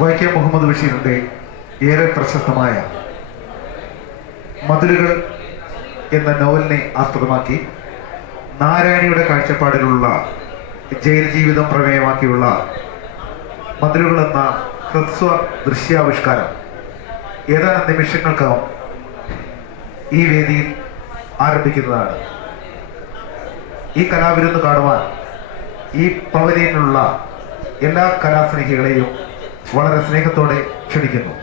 വൈക്കം മുഹമ്മദ് ബഷീറിന്റെ ഏറെ പ്രശസ്തമായ മതിലുകൾ എന്ന നോവലിനെ ആസ്പദമാക്കി നാരായണിയുടെ കാഴ്ചപ്പാടിലുള്ള ജയിൽ ജീവിതം പ്രമേയമാക്കിയുള്ള മതിലുകൾ എന്ന ഹ്രസ്വ ദൃശ്യാവിഷ്കാരം ഏതാനും നിമിഷങ്ങൾക്കകം ഈ വേദിയിൽ ആരംഭിക്കുന്നതാണ്. ഈ കലാവിരുന്ന് കാണുവാൻ ഈ പവലിയനിലുള്ള എല്ലാ കലാസ്നേഹികളെയും വളരെ സ്നേഹത്തോടെ ക്ഷണിക്കുന്നു.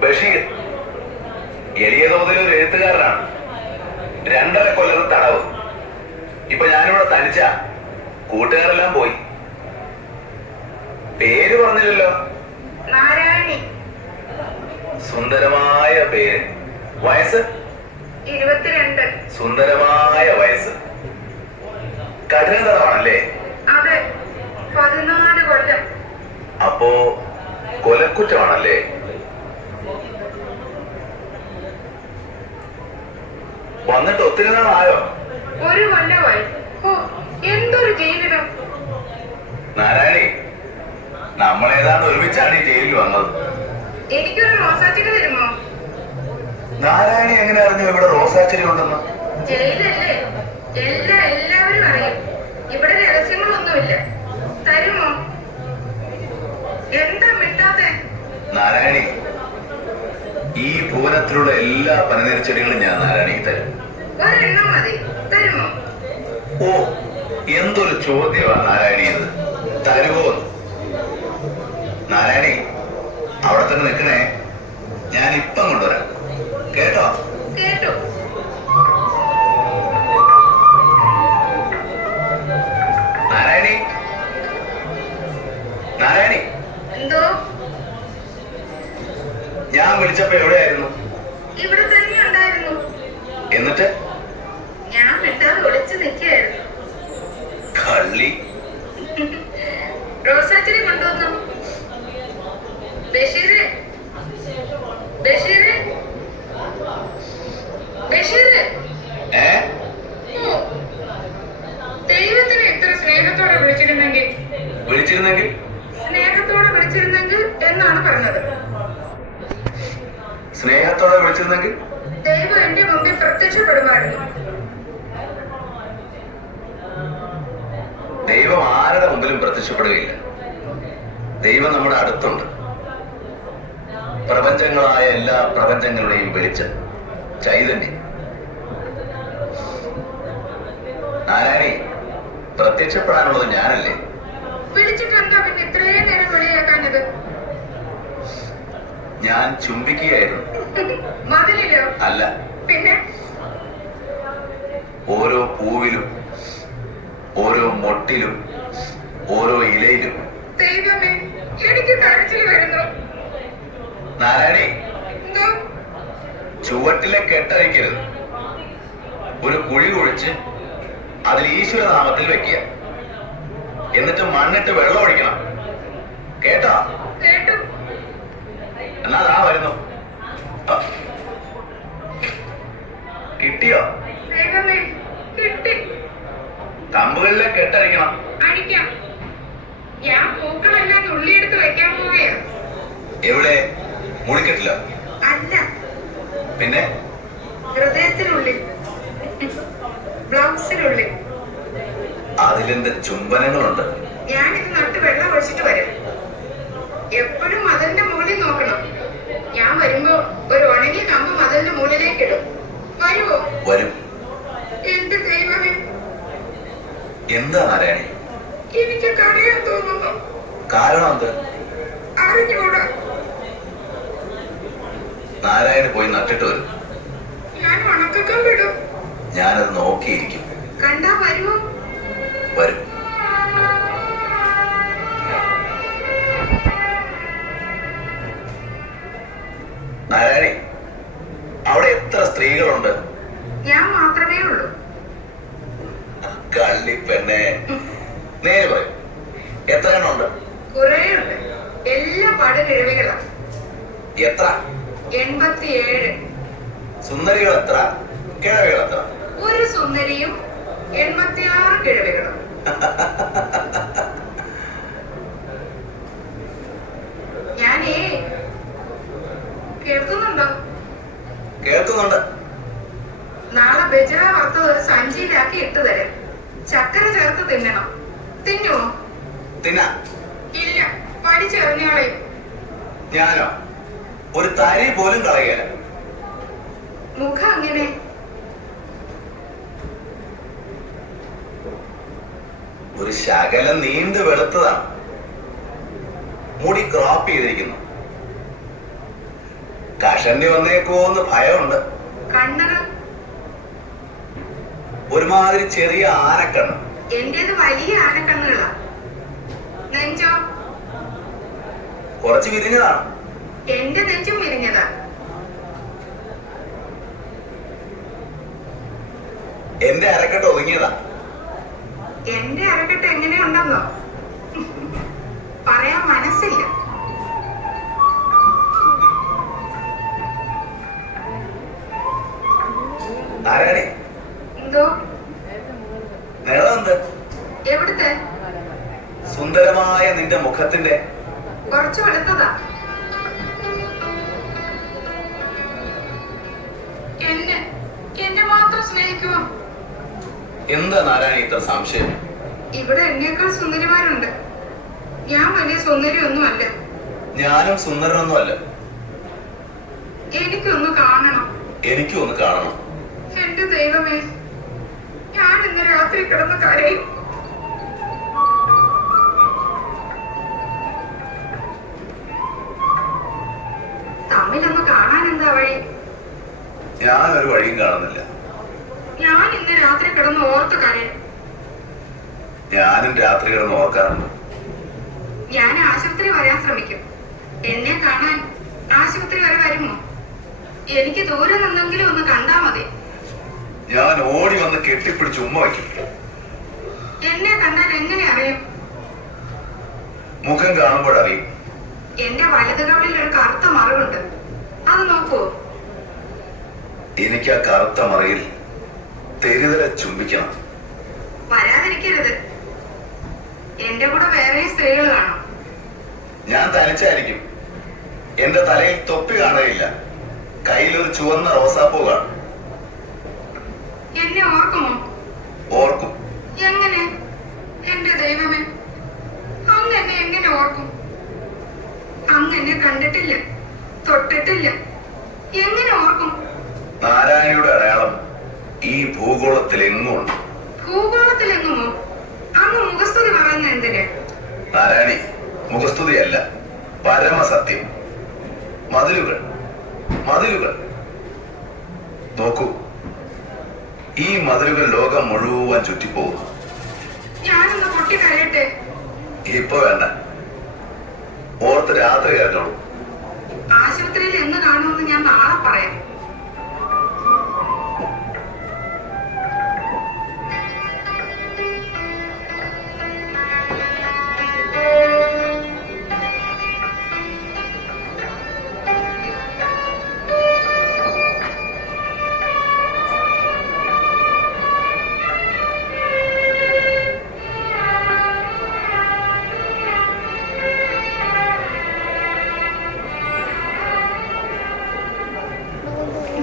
ബഷീർ എളിയ തോതിൽ ഒരു എഴുത്തുകാരനാണ്. 2.5 കൊല്ലം തടവ്. ഇപ്പൊ ഞാനിവിടെ തനിച്ച, കൂട്ടുകാരെല്ലാം പോയി. പേര് പറഞ്ഞില്ലല്ലോ. നാരായണി. സുന്ദരമായ പേര്. വയസ്സ് 22. സുന്ദരമായ വയസ്സ്. കഠിന തടവാണല്ലേ? അതെ, 14 കൊല്ലം. അപ്പോ കൊലക്കുറ്റമാണല്ലേ? വന്നിട്ട് ഒത്തിരി നാളായോ? 1 കൊല്ലമായി. ഓ, എന്തൊരു ജീവിതം. നാരായണി, നമ്മളേതാണ്ട് ഒരുമിച്ചാണ് ഈ ജയിലിൽ വന്നത്. എനിക്കൊരു റോസാച്ചെടി തരുമോ? നാരായണി എങ്ങനെ അറിഞ്ഞു ഇവിടെ റോസാച്ചെടി ഉണ്ടെന്ന്? ജയിലല്ലേ, എല്ലാവരും അറിയും. ഇവിടെ രഹസ്യങ്ങളൊന്നുമില്ല. തരുമോ? എന്താ മിണ്ടാതെ? നാരായണി, ഈ ഭുവനത്തിലുള്ള എല്ലാ പനിനീർച്ചെടികളും ഞാൻ നാരായണിക്ക് തരും. ഒരെണ്ണം മതി. തരുമോ? ഓ, എന്തൊരു ചോദ്യമാണ് നാരായണി ഇത്. തരുമോ? നാരായണി, അവിടെ തന്നെ നിൽക്കണേ. ഞാൻ ഇപ്പം കൊണ്ടുവരാം. കേട്ടോ? കേട്ടു. നാരായണി, നാരായണി. എന്തോ? ഞാൻ വിളിച്ചപ്പോ എവിടെയായിരുന്നു? ഇവിടെ തന്നെ ഉണ്ടായിരുന്നു. എന്നിട്ട് ഞാൻ മിണ്ടാതെ ഒളിച്ചു നിൽക്കുകയായിരുന്നു. കള്ളി. റോസാച്ചെടി കൊണ്ടുവന്നു. ബഷീര്, ബഷീര്, ബഷീര്. ഓ, ദൈവത്തിന് എത്ര സ്നേഹത്തോടെ വിളിച്ചിരുന്നെങ്കിൽ സ്നേഹത്തോടെ വിളിച്ചിരുന്നെങ്കിൽ എന്നാണ് പറഞ്ഞത്. സ്നേഹത്തോടെ വിളിച്ചിരുന്നെങ്കിൽ ദൈവം എന്റെ മുമ്പിൽ പ്രത്യക്ഷപ്പെടുമായിരുന്നു. ദൈവം ആരുടെ മുമ്പിലും പ്രത്യക്ഷപ്പെടുകയില്ല. ദൈവം നമ്മുടെ അടുത്തുണ്ട്. പ്രപഞ്ചങ്ങളായ എല്ലാ പ്രപഞ്ചങ്ങളുടെയും വെളിച്ചം, ചൈതന്യം. നാരായണി, പ്രത്യക്ഷപ്പെടാനുള്ളത് ഞാനല്ലേ? വിളിച്ചിട്ട് എന്താ പിന്നെ ഇത്രയും നേരം വിളിയാക്കാഞ്ഞത്? ഞാൻ ചുംബിക്കുകയായിരുന്നു. മതിലില്ലോ? അല്ല, പിന്നെ ഓരോ പൂവിലും, ഓരോ മൊട്ടിലും, ഓരോ ഇലയിലും. ദൈവമേ, എനിക്ക് കരച്ചിൽ വരുന്നു. നാരായണി, എന്തോ? ചുവട്ടിലെ കെട്ടഴിക്കരുത്. ഒരു കുഴി കുഴിച്ച് അതിൽ ഈശ്വരനാമത്തിൽ വെക്കുക. എന്നിട്ട് മണ്ണിട്ട് വെള്ളം ഒഴിക്കണം. കേട്ടോ? കേട്ടു. എന്നാ ദാ വരുന്നു. കിട്ടിയോ? ദൈവമേ, കിട്ടി. കമ്പുകളിലെ കെട്ടഴിക്കണം. അടിക്കാം. ഞാൻ പൂക്കളെല്ലാം നുള്ളിയെടുത്ത് വെക്കാൻ പോവുകയാണ്. എവിടെ? മുടിക്കെട്ടില്ല? അല്ല, പിന്നെ ഹൃദയത്തിനുള്ളിൽ, ബ്ലൗസിനുള്ളിൽ. അതിലെന്ത് ചുംബനങ്ങളുണ്ട്? ഞാനിത് നട്ട് വെള്ളം ഒഴിച്ചിട്ട് വരാം. എപ്പോഴും മതിലിന്റെ മുകളിൽ നോക്കണം. ഞാൻ വരുമ്പോ ഒരു ഉണങ്ങിയ കമ്പ് മതിലിന്റെ മുകളിലേക്ക് ഇടും. വരുമോ? വരും. എന്റെ ദൈവമേ, എന്താ നാരായണി? എനിക്ക് കരയാൻ തോന്നുന്നു. കാരണം എന്ത്? അറിഞ്ഞൂടാ. നാരായണ പോയി നട്ടിട്ട് വരും. ഞാൻ ഉണക്കം വിടും. ഞാനത് നോക്കിയിരിക്കും. കണ്ടാ വരുമോ? വരും. നാരായണി, അവിടെ എത്ര സ്ത്രീകളുണ്ട്? ഞാൻ മാത്രമേ ഉള്ളൂ. കള്ളി പെണ്ണെ, നേര് പറയും. എത്ര എണ്ണം ഉണ്ട്? കുറേയുണ്ട്. എല്ലാം പടുകിഴവികളാ. എത്ര? 87. സുന്ദരികൾ എത്ര? കിഴവികൾ എത്ര? ഒരു സുന്ദരിയും 86 കിഴവികളും. ഞാനേ, കേൾക്കുന്നുണ്ടോ? കേൾക്കുന്നുണ്ട്. നാളെ ബജറ വറുത്തത് ഒരു സഞ്ചിയിലാക്കി ഇട്ടു തരാം. ചക്കര ചേർത്ത് തിന്നണം. തിന്നുമോ? തിന്നാ. ഇല്ല, പഠിച്ചെറിഞ്ഞോളെ. ഞാനോ? ഒരു തരി പോലും കളയുകയില്ല. മുഖം അങ്ങനെ. ഒരു ശകലം നീണ്ടു വെളുത്തതാണ്. മുടി ക്രോപ്പ് ചെയ്തിരിക്കുന്നു. കഷണ്ടി വന്നേക്കോന്ന് ഭയമുണ്ട്. കണ്ണുകൾ ഒരുമാതിരി ചെറിയ ആനക്കണ്ണ്. എന്റേത് വലിയ ആനക്കണ്ണുകളാ. നെഞ്ചോ? കുറച്ച് വിരിഞ്ഞതാണ്. എന്റെ നെഞ്ചും വിരിഞ്ഞതാ. എന്റെ അരക്കെട്ട് ഒതുങ്ങിയതാ. എന്റെ അരക്കെട്ട് എങ്ങനെയുണ്ടെന്നോ പറയാൻ മനസ്സില്ല. നാരായണി, എന്തോ? നിളന്ത്? എവിടുത്തെ? സുന്ദരമായ നിന്റെ മുഖത്തിന്റെ. കുറച്ചു വെളുത്തതാ. എന്നെ മാത്രം സ്നേഹിക്കുമോ? എന്താ നാരായണി ഇത്ര സംശയം? ഇവിടെ എന്നേക്കാൾ സുന്ദരിമാരുണ്ട്. ഞാൻ വലിയ സുന്ദരിയൊന്നും അല്ല. ഞാനും സുന്ദരനൊന്നും അല്ല. എനിക്കൊന്ന് കാണണം. എനിക്കും ഒന്ന് കാണണം. എന്റെ ദൈവമേ, ഞാൻ ഇന്ന് രാത്രി കിടന്ന് കരയും. തമ്മിലൊന്ന് കാണാൻ എന്താ വഴി? ഞാനൊരു വഴിയും കാണുന്നില്ല. ഞാൻ ഇന്ന് രാത്രി കിടന്ന് ഓർത്ത് കരയും. ഞാനും രാത്രി കിടന്ന് ഓർക്കാറുണ്ട്. ഞാൻ ആശുപത്രി വരാൻ ശ്രമിക്കും. എന്നെ കാണാൻ ആശുപത്രി വരെ വരുമോ? എനിക്ക് ദൂരെ നിന്നെങ്കിലും ഒന്ന് കണ്ടാ മതി. ഞാൻ ഓടി വന്ന് കെട്ടിപ്പിടിച്ച് ഉമ്മ വയ്ക്കും. എന്നെ കണ്ടാൽ എങ്ങനെ അറിയും? മുഖം കാണുമ്പോഴറിയും. എന്റെ വലത് കവിളിൽ ഒരു കറുത്ത മറവുണ്ട്. അത് നോക്കൂ. എനിക്ക് ആ കറുത്ത മറയിൽ തെരുതല ചുംബിക്കണം. വരാതിരിക്കരുത്. എന്റെ കൂടെ വേറെ സ്ത്രീകൾ കാണും. ഞാൻ തനിച്ചായിരിക്കും. എന്റെ തലയിൽ തൊപ്പി കാണുകയില്ല. കയ്യിലൊരു ചുവന്ന റോസാപ്പൂ കാണും. എന്നെ ഓർക്കുമോ? ഓർക്കും. എങ്ങനെ? എന്റെ ദൈവമേ, അങ്ങ് എന്നെ എങ്ങനെ ഓർക്കും? അങ്ങ് എന്നെ കണ്ടിട്ടില്ല, തൊട്ടിട്ടില്ല. എങ്ങനെ ഓർക്കും? നാരായണിയുടെ അടയാളം ഈ ഭൂഗോളത്തിൽ എങ്ങുണ്ട്. ഭൂഗോളത്തിലെങ്ങുമോ? അങ്ങ് മുഖസ്തുതി പറയുന്ന എന്തിന്? നാരായണി, മുഖസ്തുതിയല്ല, പരമസത്യം. മതിലുകൾ, മതിലുകൾ നോക്കൂ. ഈ മതിലുകൾ ലോകം മുഴുവൻ ചുറ്റിപ്പോകും. ഞാനൊന്ന് പൊട്ടി കരയട്ടെ? ഇപ്പൊ വേണ്ട. ഓർത്ത് രാത്രി കരഞ്ഞോളൂ. ആശുപത്രിയിൽ എന്ന് കാണുമെന്ന് ഞാൻ നാളെ പറയാം.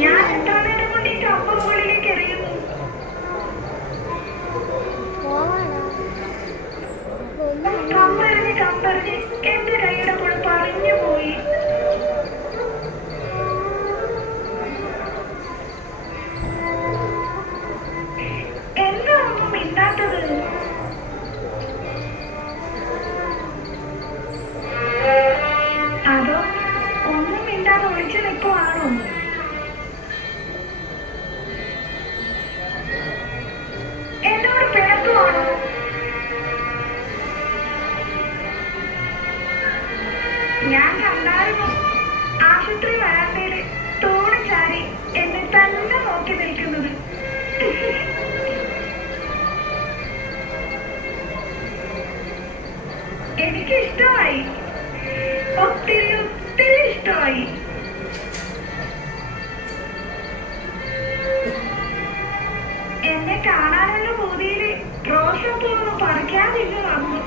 ഞാൻ എത്ര നേരം കൊണ്ട് ഈ കമ്പ് മുകളിലേക്ക് എറിയുന്നു? കമ്പറിഞ്ഞ് എന്റെ കൈയുടെ കൂടെ പറഞ്ഞു പോയി. എന്താ ഒന്നും മിണ്ടാത്തത്? ഞാൻ കണ്ടായിരുന്നു. ആശുപത്രി വരാന്തയില് തോട് ചാരി എന്നെ തന്നെ നോക്കി നിൽക്കുന്നത്. എനിക്ക് ഇഷ്ടമായി, ഒത്തിരി ഒത്തിരി ഇഷ്ടമായി. എന്നെ കാണാനുള്ള പൂതിയില് റോസാപ്പൂവൊന്നും പറിക്കാതില്ല വന്നു.